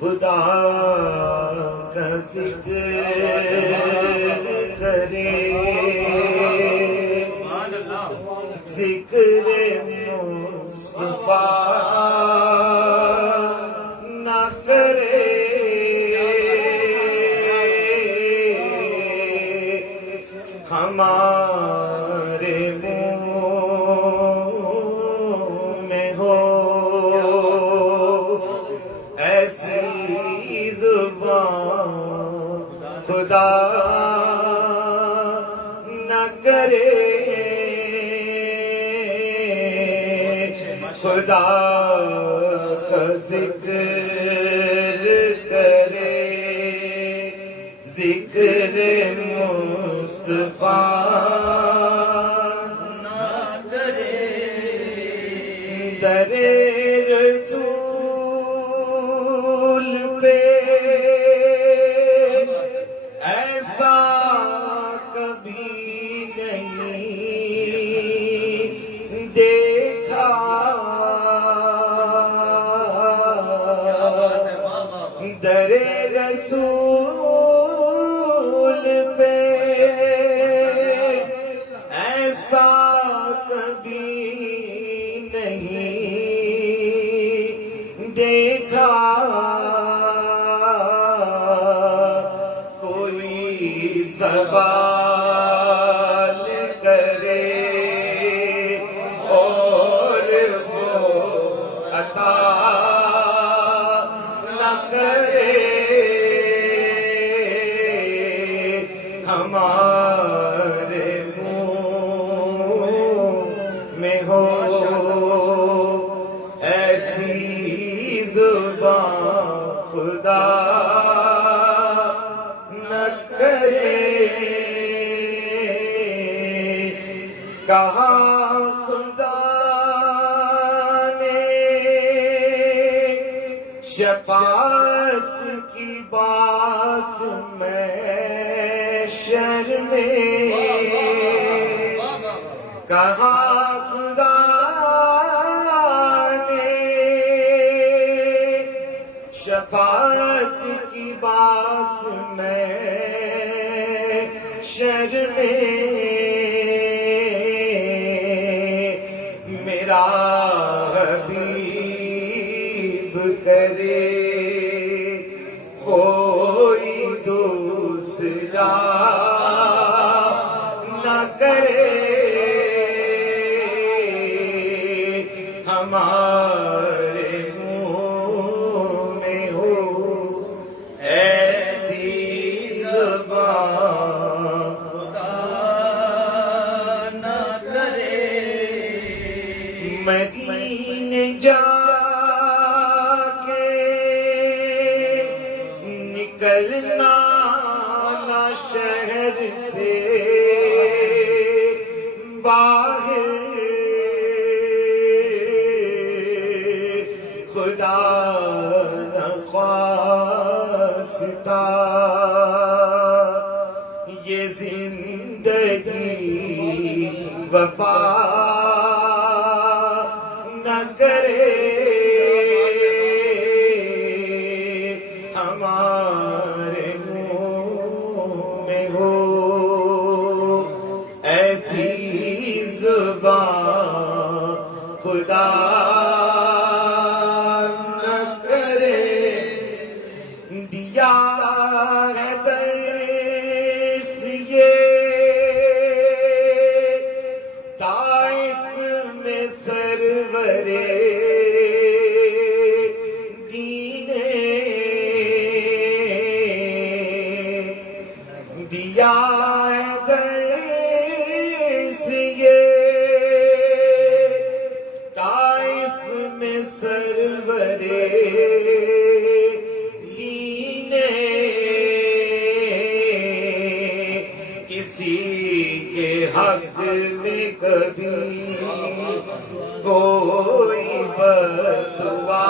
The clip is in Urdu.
خدا کا ذکر کرے، ذکر مصطفیٰ نہ کرے، ہمارے منہ میں ہو ایسی زبان خدا نہ کرے، خدا کا ذکر کرے، ذکر مصطفیٰ نہ کرے، در رسول پہ ایسا کبھی نہیں دیکھا، در رسول پہ ایسا کبھی نہیں دیکھا، کوئی سوال کرے اور وہ عطا نہ کرے، ہمارے منہ میں ہو ایسی زبان خدا نہ کرے، کہا خدا نے شفاعت کی بات میں شرمے، کہا خدا نے شفاعت کی بات میں شرمے، میرا حبیب کرے کوئی دوسرا نہ کرے، ہمارے منہ میں ہو ایسی زبان خدا نہ کرے، مدینے جا کے نکلنا نہ شہر سے باہر، خدا نخواستہ یہ زندگی وفا نہ کرے، ہمارے منہ میں ہو ایسی زبان خدا نہ کرے، دیا ہے درس یہ طائف میں سرورے دیا ہے درس یہ طائف میں سرورے لینے، کسی کے حق میں کبھی کوئی بددعا